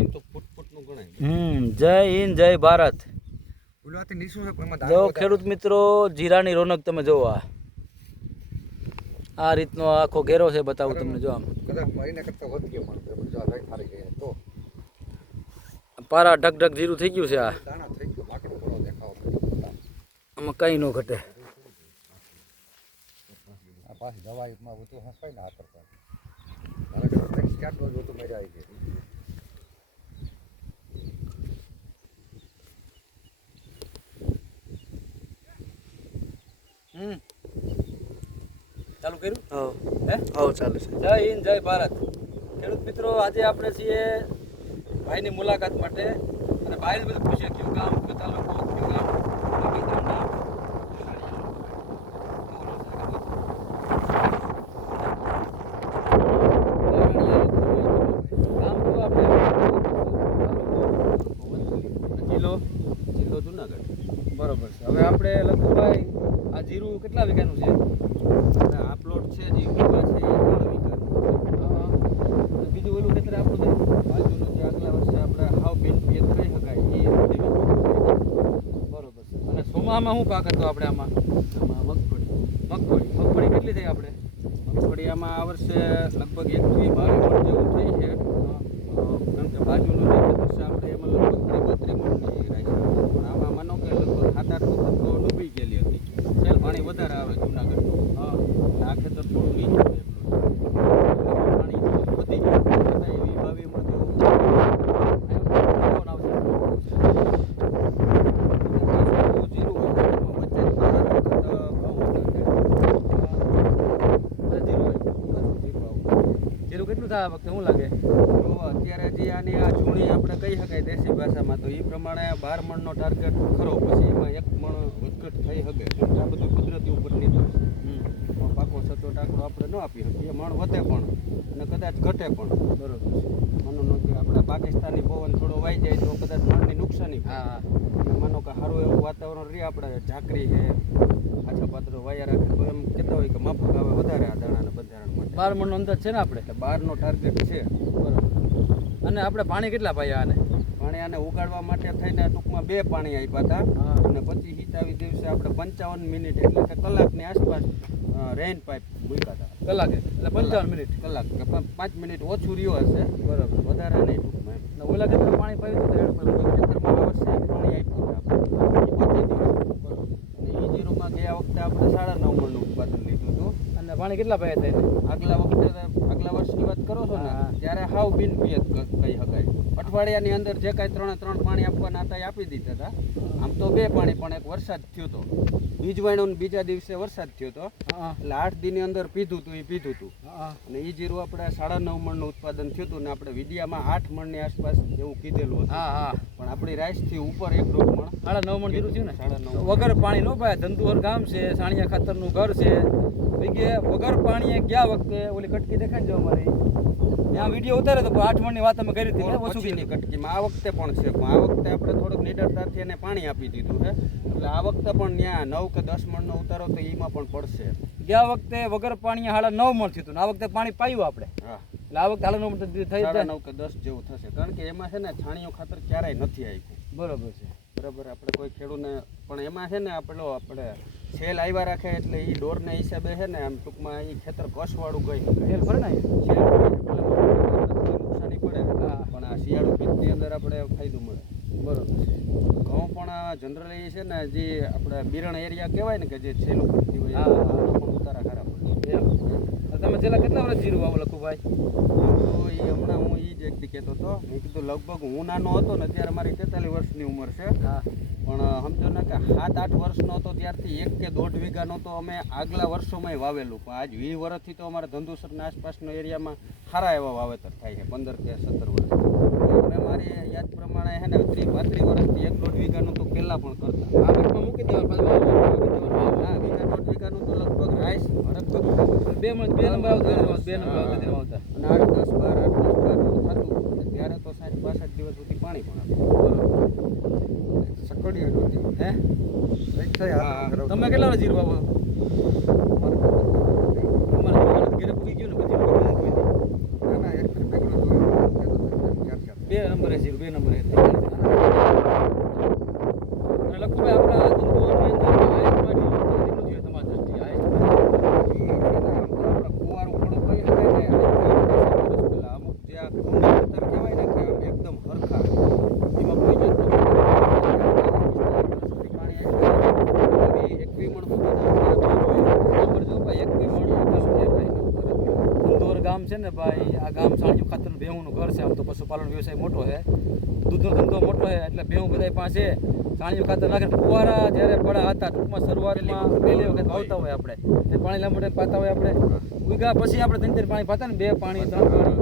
એમ તો ફૂટ નું ગણાય. જય હિન્દ જય ભારત. ઓલાથી નીસું છે પણ એમાં જો ખેડૂત મિત્રો જીરાની રોનક તમે જોવો આ રીતનો આખો ઘેરો છે, બતાવું તમને. જો આમ કદાચ મહિને કરતા વધી ગયો માણસ જો આ થારી ગઈ તો પારા ઢક ઢક જીરું થઈ ગયું છે. આ દાણા થઈ ગયો લાકડો ઘણો દેખાવ આમાં કઈ ન ઘટે. આ પાછી દવાઈમાં બધું હંસાઈ ના કરતા મારા કરતા ક્યાં ડોઝ હતું મજા આવી ગઈ. ચાલુ કર્યું? હે ચાલુ છે. જય હિન્દ જય ભારત. ખેડૂત મિત્રો, આજે આપણે છીએ ભાઈની મુલાકાત માટે અને ભાઈ બધું પૂછે કયું ગામ, કયો તાલુકો, કયું ગામ, બાકી ત્રણ નામ. ગામ તો આપણે જિલ્લો જુનાગઢ. બરોબર છે. હવે આપણે લખુભાઈ આ જીરું કેટલા વીઘાનું છે? આ પ્લોટ છે જીવવા છે 3 વીઘા. બીજું ઓલું ખેતર આપણું બાજુનું જે આગલા વર્ષે આપણે હાવ બિન પિયત કહી શકાય એ બરોબર છે. અને સોમામાં શું પાક હતો આપણે આમાં? મગફળી કેટલી થઈ આપણે? મગફળી આમાં આ વર્ષે લગભગ 1 થી 12 મણ જેવું થઈ છે. કારણ કે બાજુનું જે ખેતર છે આપણે એમાં લગભગ 32 મણની રાઈ છે. પણ આમાં માનો કે લગભગ 7-8 વખત તો ડૂબી ગયેલી હતી. સેલ પાણી વધારે આવે જુનાગઢનું. આ ખેતર થોડું નીચું છે. પાણી વધી ગયું છતાં એવી 22 મણ જેવું કેટલું થાય આ વખતે? શું લાગે? અત્યારે જે આની આ જૂની આપણે કહી શકાય દેશી ભાષામાં, તો એ પ્રમાણે 12 મણનો ટાર્ગેટ ખરો. પછી એમાં 1 મણ વધઘટ થઈ શકે. આ બધું કુદરતી ઉપર નીકળે છે. પાકો સચોટ આંકડો આપણે ન આપી શકીએ. મણ વધે પણ અને કદાચ ઘટે પણ. બરોબર. માનો કે આપણે પાકિસ્તાની પવન થોડો વાઈ જાય તો કદાચ મણની નુકસાની. હા. માનો કે સારું એવું વાતાવરણ રહે, આપણે ઝાકરી છે, આછા પાત્ર વાયા રાખે તો એમ કહેતા હોય કે માફક આવે વધારે આ દાણાના બંધારણ માટે. 12 મણનો અંદાજ છે ને આપણે? 12નો ટાર્ગેટ છે. બરોબર. અને આપણે પાણી કેટલા પાયા આને? પાણી આને ઉગાડવા માટે થઈને ટૂંકમાં 2 પાણી આપ્યા હતા. અને પછી હિતાવી દિવસે આપણે 55 મિનિટ એટલે કે કલાકની આસપાસ રેઇન પાઇપ મૂક્યા હતા. કલાકે એટલે 55 મિનિટ? કલાક કે 5 મિનિટ ઓછું રહ્યો હશે. બરોબર. વધારે નહીં ટૂંકમાં. ઓલા ખેતરમાં પાણી પાયું હતું? ખેતરમાં આ વર્ષે પાણી આપ્યું હતું આપણે 25 દિવસ. અને એ જીરુમાં ગયા વખતે આપણે 9.5 મણનું ઉત્પાદન લીધું હતું. અને પાણી કેટલા પાયા હતા? આગલા વર્ષની વાત કરો છો ને, ત્યારે હાવ બિનપિયત કહી શકાય. અઠવાડિયાની અંદર જે કાંઈ 3 પાણી આપવાના હતા એ આપી દીધા હતા. આમ તો 2 પાણી, પણ એક વરસાદ થયો હતો. બીજ વાણું બીજા દિવસે વરસાદ થયો હતો એટલે 8 દીની અંદર પીધું હતું. અને એ જીરું આપણે 9.5 મણનું ઉત્પાદન થયું હતું. ને આપણે વિડિયામાં 8 મણની આસપાસ એવું કીધેલું હતું. પણ આપણી રાઈસથી ઉપર 1.5 મણ 9.5 મણ જીરું થયું ને? 9.5 વગર પાણી નો પાય. ધંધુવર ગામ છે, સાણિયા ખાતરનું ઘર છે. વગર પાણીએ ગયા વખતે ઓલી કટકી દેખાય ને જો અમારી ત્યાં વિડીયો ઉતારે તો 8 મણની વાત અમે કરી હતી. ઓછુની કટકીમાં આ વખતે પણ છે. પણ આ વખતે આપણે થોડુંક નિડરતાથી એને પાણી આપી દીધું છે. એટલે આ વખતે પણ ત્યાં 9 કે 10 મણનો ઉતારો તો એમાં પણ પડશે. ગયા વખતે વગર પાણી 9.5 મણ થયું હતું. આ વખતે પાણી પાયું આપણે. હા, એટલે આ વખતે 9.5 મણ થઈ જાય 9 કે 10 જેવું થશે. કારણ કે એમાં છે ને છાણિયું ખાતર ક્યારેય નથી આવ્યું. બરોબર છે. બરાબર. આપણે કોઈ ખેડૂતને પણ એમાં છે ને આપણે છેલ આવ્યા રાખે એટલે એ ડોરના હિસાબે છે ને આમ ટૂંકમાં એ ખેતર કસવાળું ગઈ ખેલ ફરે ને નુકસાની પડે. પણ આ શિયાળુ પિત્તની અંદર આપણે ફાયદો મળે. બરોબર છે. ઘઉં પણ જનરલી છે ને જે આપણે બિરણ એરિયા કહેવાય ને કે જે છેલું પડતી હોય પણ ઉતારા ખરાબ પડે. તમે છેલ્લા કેટલા વર્ષ જીરું વાવો લખુભાઈ? તો એ હમણાં હું એ જ એક કહેતો હતો. મેં કીધું લગભગ હું નાનો હતો ને ત્યારે મારી 43 વર્ષની ઉંમર છે. પણ સમજો ને કે 7-8 વર્ષનો હતો ત્યારથી 1 કે 1.5 વીઘાનો તો અમે આગલા વર્ષોમાં વાવેલું. પણ આજ 20 વર્ષથી તો અમારા ધંધુસરના આસપાસનો એરિયામાં સારા એવા વાવેતર થાય છે. 15 કે 17 વર્ષ. અમે મારી યાદ પ્રમાણે છે ને 30-32 વર્ષથી 1-1.5 વીઘાનું તો પહેલાં પણ કરતા. આ વીઘમાં મૂકી દેવાનું. હા, 1.5 વીઘાનું તો લગભગ રાઈસ હડક 2 નંબર આવતા. અને 8-10-12 થતું ત્યારે તો 60-62 દિવસ સુધી પાણી પણ આપે. તમે કેટલા વર્ષ જીરું વાવો? તમારે ઘરે પૂરી ગયું ને પછી? 2 નંબરે જીરું 2 નંબરે થઈ ગયા છે. અને લખુભાઈ આપણા ધંધોની અંદર હાઈટમાં જીરું કેટલું છે તમારી દ્રષ્ટિએ હાઈટમાં? કુવારું થોડું કહી શકાય ને, 10 વર્ષ પહેલા અમુક જે આ ઘઉંના ખેતર કહેવાય ને કે આમ એકદમ હરખા, એમાં કોઈ જાતનું સુધી પાણી આવી 21 મણ સુધી એક બી મણ ધંધોર ગામ છે ને ભાઈ, આ ગામ સાણિયું ખાતરનું ભેહુંનું ઘર છે. આમ તો પશુપાલન વ્યવસાય મોટો છે, દૂધનો ધંધો મોટો છે, એટલે ભેહું બધા પાસે સાણિયું ખાતર નાખે. ફુવારા જ્યારે પડા હતા ટૂંકમાં શરૂઆતમાં પહેલી વખત વાવતા હોય આપણે, તે પાણી લાંબા પાતા હોય આપણે, ઉગ્યા પછી આપણે 3 પાણી પાતા ને, 2 પાણી 3 પાણી.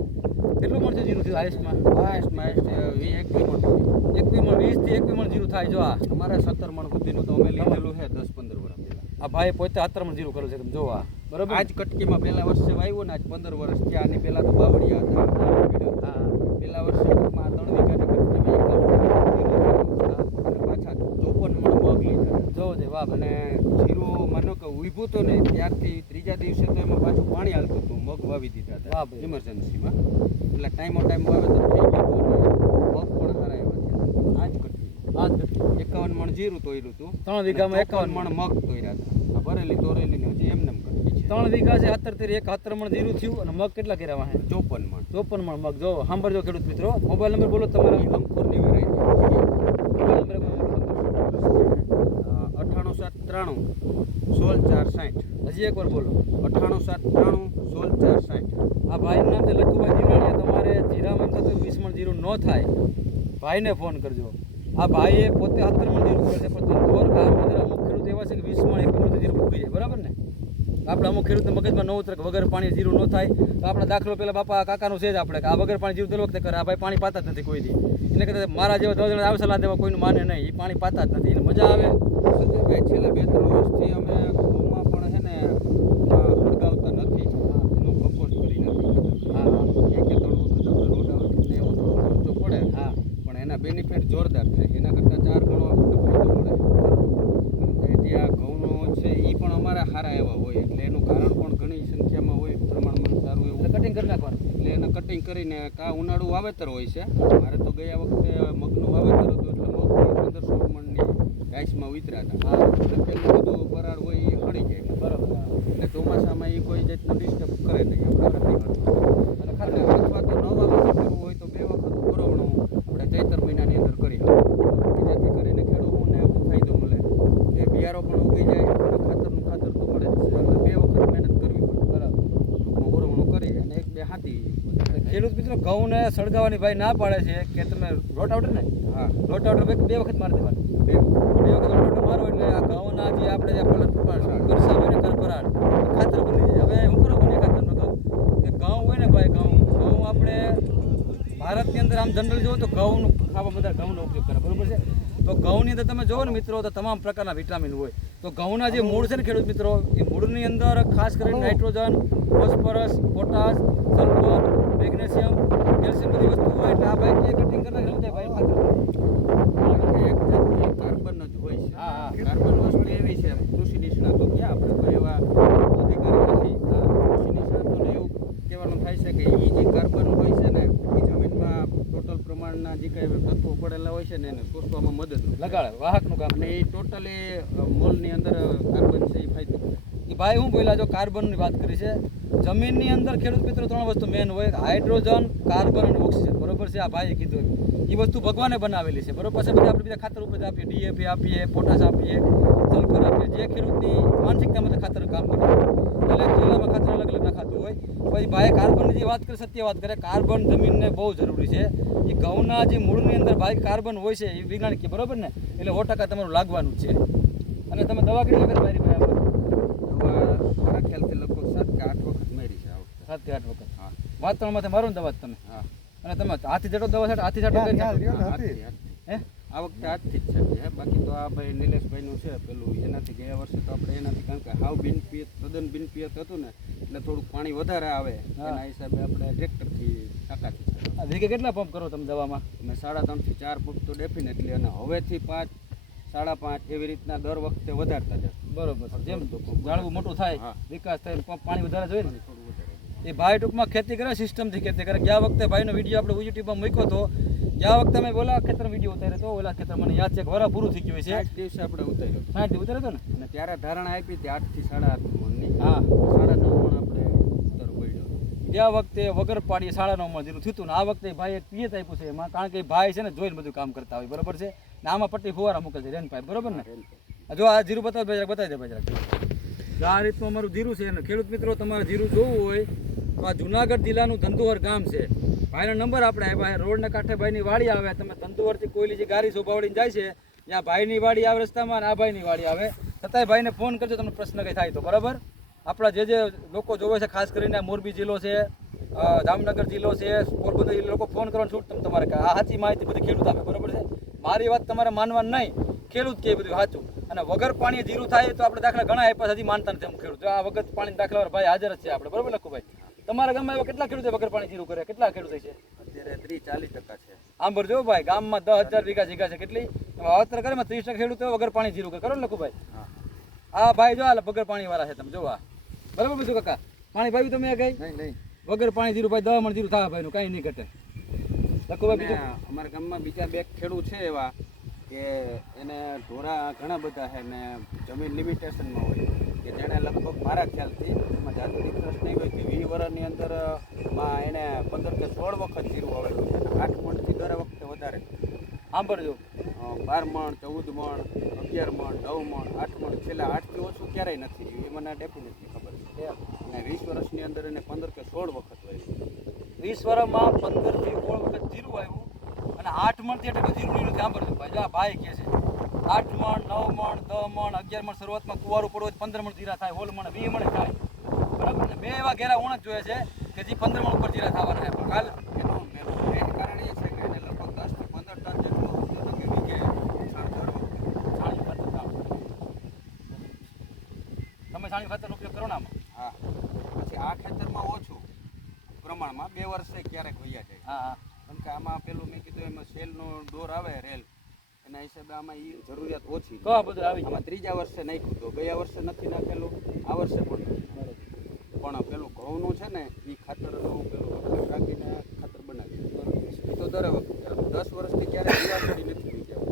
કેટલું મણ છે જીરું થયું હાઈસ્ટમાં? હાઈસ્ટમાં 21 મણ 21 મણ 20 થી 21 મણ જીરું થાય. જો આ અમારે 17 મણ સુધીનું તો અમે લીધેલું છે 10-15 વર્ષ પહેલા. આ ભાઈ પોતે 17 મણ જીરું કરેલું છે, તમે જોવા બરોબર. આજ કટકીમાં પહેલા વર્ષે વાવ્યું ને આજ 15 વર્ષ થયા. આની પહેલા તો બાવળિયા હતા. હા પહેલા વર્ષે ટૂંકમાં 3 વીઘાની કટકીમાં 51 પાછા 54 મણ મગ લીધા. જોવો છે વાહ. અને જીરું માનો કે ઊભું તો ને ત્યારથી ત્રીજા દિવસે તો એમાં પાછું પાણી હાલતું હતું. મગ વાવી દીધા હતા વાહ ભાઈ. ઇમરજન્સીમાં, એટલે ટાઈમો ટાઈમ વાવેતર થઈ ગયું હતું અને મગ પણ સારા એવા થયા. આજ કટકી 51 મણ જીરું તોર્યું હતું. 3 વીઘામાં 51 મણ મગ તોર્યા હતા. આ ભરેલી તોરેલી ને હજી એમને એમ કટકી છે. 3 વીઘા છે 71 મણ જીરું થયું. અને મગ કેટલા કર્યા વાહે? 54 મણ. 54 મણ મગ. જો સાંભળજો ખેડૂત મિત્રો, મોબાઈલ નંબર બોલો તમારો. અંકુરની વેરાયટી મોબાઈલ નંબર બોલો. 98793 16460. હજી એકવાર બોલો. 98793 16460. આ ભાઈનું નામ છે લખુભાઈ જીરાણીયા. તમારે જીરામાં થતું 20 મણ જીરું ન થાય, ભાઈને ફોન કરજો. આ ભાઈએ પોતે 17 મણ જીરું કરે છે, પણ ધંધોર ગામની અંદર અમુક ખેડૂત એવા છે કે 20 મણ 21 મણ જીરું ઉગી જાય, બરાબર ને? આપણે અમુક ખેડૂતને મગજમાં ન ઉતરે કે વગર પાણી જીરું ન થાય. તો આપણે દાખલો પેલા બાપા કાકાનું છે જ આપણે કે આ વગર પાણી જીરું દર વખતે કરે. આ ભાઈ પાણી પાતા જ નથી કોઈ દી. એને કહેતા મારા જેવા 10 જણા આવે સલાહ દેવા, કોઈનું માને નહીં. એ પાણી પાતા જ નથી, એને મજા આવે. સંજયભાઈ છેલ્લા 2-3 વર્ષથી અમે ઘઉંમાં પણ છે ને હળગાવતા નથી. એનું કમ્પોસ્ટ કરી નથી. હા એક કે 3 વખત આપણે રોડાવટીને એવો થોડો ખર્ચો પડે. હા પણ એના બેનિફિટ જોરદાર થાય. એના કરતાં 4 ગણો આપણને ફાયદો મળે. કારણ કે જે આ ઘઉંનો છે એ પણ અમારા સારા એવા હોય, એટલે એનું કારણ પણ ઘણી સંખ્યામાં હોય, પ્રમાણમાં સારું એવું. એટલે કટિંગ કરી નાખવાનું. એટલે એને કટિંગ કરીને કા ઉનાળુ વાવેતર હોય છે. મારે તો ગયા વખતે મગનું વાવેતર હતું, એટલે મગ પણ 15-16 મણની ગાયસમાં ઉતર્યા હતા. એટલે પેલું બધું પરાળ હોય એ ખડી જાય. બરાબર. એટલે ચોમાસામાં એ કોઈ જાતનું ડિસ્ટર્બ કરે નહીં, આપણે નથી કરતું. અને ખાતર ખાતર અથવા તો ન વાવેતર કરવું હોય તો 2 વખત પુરવણું આપણે ચૈતર મહિનાની અંદર કરી આપવું, જેથી કરીને ખેડૂતોને એવો ફાયદો મળે કે બિયારો પણ ઉગી જાય અને ખાતરનું ખાતર તો મળે જ છે. એટલે 2 વખત મહેનત કરવી પડે. બરાબર. ટૂંકમાં પુરવણું કરી અને 1-2 હાથી. ખેડૂત મિત્રો ઘઉંને સળગાવવાની ભાઈ ના પાડે છે કે તમે રોટાવટર ને હા, રોટાવટર 2 વખત મારી દેવાનું. 2 2 વખત રોટાવટર મારો એટલે આ ઘઉંના જે આપણે જે કરસા હોય ને કરપરાળ ખાતર બની જાય. હવે હું કરો બની ખાતરનું કહું કે ઘઉં હોય ને ભાઈ, ઘઉં આપણે ભારતની અંદર આમ જનરલ જુઓ તો ઘઉંનું ખાવા બધા ઘઉંનો ઉપયોગ કરે, બરોબર છે? તો ઘઉંની અંદર તમે જુઓ ને મિત્રો તો તમામ પ્રકારના વિટામિન હોય. તો ઘઉંના જે મૂળ છે ને ખેડૂત મિત્રો, એ મૂળની અંદર ખાસ કરીને nitrogen, phosphorus, potash, sulphur, magnesium, calcium બધી વસ્તુ હોય. એટલે આ ભાઈ કટિંગ કરી નાખે ભાઈ ખાતર. એક જાતની કાર્બન જ હોય છે. હા. કાર્બન વસ્તુ એવી છે, કૃષિ નિષ્ણાતો ક્યાં આપણે તો એવા અધિકારી નથી. કૃષિ નિષ્ણાતોને એવું કહેવાનું થાય છે કે એ જે કાર્બન હોય છે ને એ જમીનમાં ટોટલ પ્રમાણના જે કાંઈ તત્વો પડેલા હોય છે ને એને શોષવામાં મદદરૂપ લગાડે વાહકનું કામ. અને એ ટોટલી મોલની અંદર કાર્બન છે એ ફાયદો કરે. એ ભાઈ હું બોલ્યા જો કાર્બનની વાત કરી છે. જમીનની અંદર ખેડૂત મિત્રો 3 વસ્તુ મેન હોય: હાઇડ્રોજન, કાર્બન અને ઓક્સિજન, બરોબર છે? આ ભાઈએ કીધું એ વસ્તુ ભગવાને બનાવેલી છે, બરોબર છે? પછી આપણે બીજા ખાતર ઉપર આપીએ, ડીએપી આપીએ, પોટાશ આપીએ, સલ્ફર આપીએ, જે ખેડૂતની માનસિકતામાં ખાતર કામ કરે. દરેક જિલ્લામાં ખાતર અલગ અલગ નાખાતું હોય. પછી ભાઈ કાર્બનની જે વાત કરે, સત્ય વાત કરે, કાર્બન જમીનને બહુ જરૂરી છે. એ ઘઉંના જે મૂળની અંદર ભાઈ કાર્બન હોય છે, એ વૈજ્ઞાનિક કે બરોબર ને, એટલે 100% તમારું લાગવાનું જ છે. અને તમે દવા કેટલી વખત મારી ભાઈ? મારા ખ્યાલથી લગભગ 7 કે 8 વખત મેરી છે આ વખતે. 7 કે 8 વખત. હા. વાતાવરણમાંથી મારો ને દવા જ તમે. હા. અને તમે હાથી જટો દવા છાંટો, હાથી છાંટો કરી નાખો. હાથથી. હે? આ વખતે આજથી જ છે. બાકી તો આ ભાઈ નિલેશભાઈનું છે પેલું, એનાથી ગયા વર્ષે તો આપણે એનાથી, કારણ કે હાવ બિનપિયત તદ્દન બિનપિયત હતું ને એટલે થોડુંક પાણી વધારે આવે એના હિસાબે આપણે ટ્રેક્ટરથી ટાંકાથી છે. આ વીઘે કેટલા પંપ કરો તમે દવામાં? અમે 3.5 થી 4 પંપ તો ડેફિનેટલી, અને હવેથી 5, 5.5 એવી રીતના દર વખતે વધારતા જશે. બરોબર. જેમ ઝાડવું મોટું થાય, હા. વિકાસ થાય, પાણી વધારે જોઈએ ને. થોડું વધારે. એ ભાઈ ટૂંકમાં ખેતી કરે, સિસ્ટમથી ખેતી કરે. ગયા વખતે ભાઈનો વિડીયો આપણે યુટ્યુબમાં મૂક્યો હતો ગયા વખતે અમે ઓલા ખેતર વિડીયો ઉતાર્યો તો ઓલા ખેતર મને યાદ છે કે વરા પૂરું થઈ ગયું છે 60 દિવસે આપણે ઉતાર્યો 60 ઉતાર્યો હતો ને અને ત્યારે ધારણા આપી હતી 8 થી 8.5 મણની. હા 9.5 મણ આપણે ઉતારવું પડ્યો. ગયા વખતે વગર પાડીએ 9.5 મણ જેટલું થયું હતું ને આ વખતે ભાઈ એક પિયત આપ્યું છે એમાં કારણ કે ભાઈ છે ને જોઈને બધું કામ કરતા હોય બરોબર છે ને આમાં પટ્ટી ફુવારા મૂકેલ છે રેન પાઇપ બરોબર ને જો આ જીરું બતાવી દે ભાઈ આ રીતનું અમારું જીરું છે અને ખેડૂત મિત્રો તમારે જીરું જોવું હોય તો આ જુનાગઢ જિલ્લાનું ધંધુવર ગામ છે ભાઈનો નંબર આપણે આપ્યા રોડના કાંઠે ભાઈની વાડી આવે તમે ધંધુવરથી કોઈલી જે ગાડી શોભાવડીને જાય છે ત્યાં ભાઈની વાડી આવે રસ્તામાં અને આ ભાઈની વાડી આવે છતાંય ભાઈને ફોન કરજો તમને પ્રશ્ન કંઈ થાય તો બરાબર આપણા જે લોકો જોવે છે ખાસ કરીને મોરબી જિલ્લો છે જામનગર જિલ્લો છે પોરબંદર જિલ્લો લોકો ફોન કરવાનું છૂટ તમારે આ સાચી માહિતી બધી ખેડૂત આપે બરાબર છે મારી વાત તમારે માનવાની નહીં ખેડૂત કે બધું સાચું અને વગર પાણી જીરું થાય તો આપણે દાખલા ઘણા આપ્યા હજી માનતા નથી એમ ખેડૂત આ વગર પાણી દાખલા ભાઈ હાજર જ છે આપણે બરાબર લખુભાઈ તમારા ગામમાં એવા કેટલા ખેડૂતો વગર પાણી જીરું કરે કેટલા ખેડૂતો છે અત્યારે 30-40% છે. આમ ભરજો ભાઈ ગામમાં 10,000 વીઘા જગ્યા છે કેટલી વાવતર કરે 30% ખેડૂતો વગર પાણી જીરું કરે કરો ને લખુભાઈ હા આ ભાઈ જો આ વગર પાણી વાળા છે તમે જોવા બરાબર બીજું કાકા પાણી ભાઈ તમે કઈ નહીં વગર પાણી જીરું ભાઈ 10 મણ જીરું થાય ભાઈનું કાંઈ નહીં ઘટે લખુભાઈ બીજું અમારા ગામમાં બીજા 2 ખેડૂત છે એવા કે એને ઢોરા ઘણા બધા છે ને જમીન લિમિટેશનમાં હોય કે જેણે લગભગ મારા ખ્યાલથી એમાં જાદુ ડિફરન્સ નહીં હોય કે 20 વર્ષની અંદર માં એને 15 કે 16 વખત જીરું વાવેલું છે 8 મણથી દર વખતે વધારે આમ ભરજો 12 મણ 14 મણ 11 મણ 9 મણ 8 મણ છેલ્લા 8થી ઓછું ક્યારેય નથી એ મને ડેફિનેટલી ખબર છે અને 20 વર્ષની અંદર એને 15 કે 16 વખત હોય 20 વર્ષમાં 15 થી 16 વખત જીરું આવ્યું અને 8 મણથી એટલે જીરું નહીં નથી આમ ભરજો ભાઈ જો આ ભાઈ કહે છે 8 મણ 9 મણ 10 મણ 11 મણ શરૂઆતમાં કુવારું પડવું 15 મણ જીરા થાય 16 મણ 20 મણ થાય બરાબર ને મેં એવા ઘેરા ઉણક જોયા છે કે જે 15 મણ ઉપર જીરા થવાના છે પણ કાલ એનું મેન કારણ એ છે કે એને લગભગ 10 થી 15 ટન જેટલું કે વીઘે છાણ તમે છાણી ખાતરનો ઉપયોગ કરો ને આમાં હા પછી આ ખેતરમાં ઓછું પ્રમાણમાં 2 વર્ષે ક્યારેક વૈયા જાય હા હા કેમ કે આમાં પેલું મેં કીધું એમાં સેલનો દોર આવે રેલ એના હિસાબે આમાં એ જરૂરિયાત ઓછી તો આ બધું આવી આમાં ત્રીજા વર્ષે નાખ્યું તો ગયા વર્ષે નથી નાખેલું આ વર્ષે પણ નથી નાખેલું. પણ પેલું ઘઉંનું છે ને એ ખાતરનું પેલું વખત રાખીને ખાતર બનાવ્યું એ તો દર વખતે 10 વર્ષથી ક્યારેય દિવાળી નથી થઈ ગયા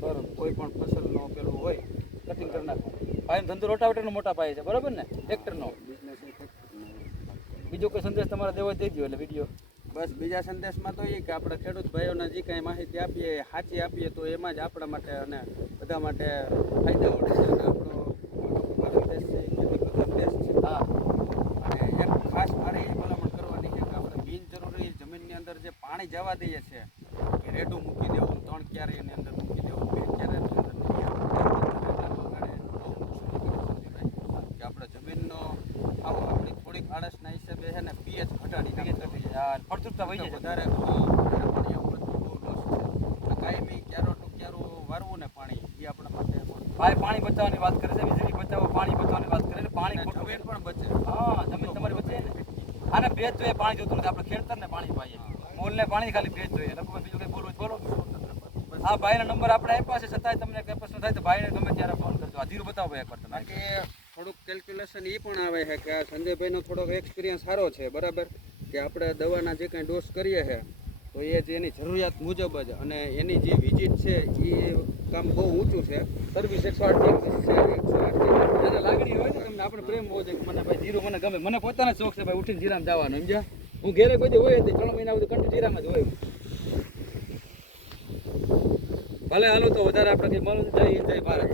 બરાબર કોઈ પણ ફસલનો પેલું હોય કટિંગ કરી નાખવાનું ભાઈ ધંધો રોટાવેટરનો મોટા પાયે છે બરાબર ને ટ્રેક્ટરનો બિઝનેસ બીજો કોઈ સંદેશ તમારે દેવો દઈ દો એટલે વિડીયો બસ બીજા સંદેશમાં તો એ કે આપણે ખેડૂત ભાઈઓને જે કાંઈ માહિતી આપીએ સાચી આપીએ તો એમાં જ આપણા માટે અને બધા માટે ફાયદા ઉઠે છે અને આપણો ભારત દેશ છે ખેતી પ્રધાન દેશ છે હા અને એક ખાસ મારે એ ભલામણ કરવાની છે કે આપણે બિનજરૂરી જમીનની અંદર જે પાણી જવા દઈએ છીએ કે રેડું મૂકી દેવું 3 ક્યારેયની અંદર મૂકી દેવું 2 ક્યારેયની અંદર નહીં કે આપણે જમીનનો આપણી થોડીક આળસના હિસાબે છે ને પીએચ ઘટાડી ફળદ્રુપતા વહી જાય વધારે પાણી આવવું બહુ લોસ છે કાયમી ક્યારો ટુ ક્યારો વારવું ને પાણી એ આપણા માટે ભાઈ પાણી બચાવવાની વાત કરે છે વીજળી બચાવો પાણી બચાવવાની વાત કરે છે પાણી ખોટું જમીન પણ બચે હા જમીન તમારી બચે ને આને ભેજ જોઈએ પાણી જોતું નથી આપણે ખેડતરને પાણી પાઈએ મોલને પાણી ખાલી ભેજ જોઈએ લગભગ બીજું કંઈ બોલવું બોલો હા ભાઈનો નંબર આપણે આપ્યા છે છતાંય તમને કંઈ પ્રશ્ન થાય તો ભાઈને ગમે ત્યારે ફોન કરજો આ ધીરું બતાવો એકવાર તમે કારણ કે થોડુંક કેલ્ક્યુલેશન એ પણ આવે છે કે આ સંજયભાઈનો થોડોક એક્સપિરિયન્સ સારો છે બરાબર કે આપણે દવાના જે કાંઈ ડોઝ કરીએ છીએ તો એ જે એની જરૂરિયાત મુજબ જ અને એની જે વિઝિટ છે એ કામ બહુ ઊંચું છે સર્વિસ 108 છે 108 જેને લાગણી હોય ને તમને આપણે પ્રેમ હોવો જોઈએ કે મને ભાઈ જીરું મને ગમે મને પોતાનો શોખ છે ભાઈ ઉઠીને જીરામાં જવાનો સમજ્યા હું ઘેરે કોઈ દી હોય જ નહીં 3 મહિના સુધી કંટિન્યુ જીરામાં જ હોય ભલે હાલો તો વધારે આપણે કંઈ મળવું જય ભારત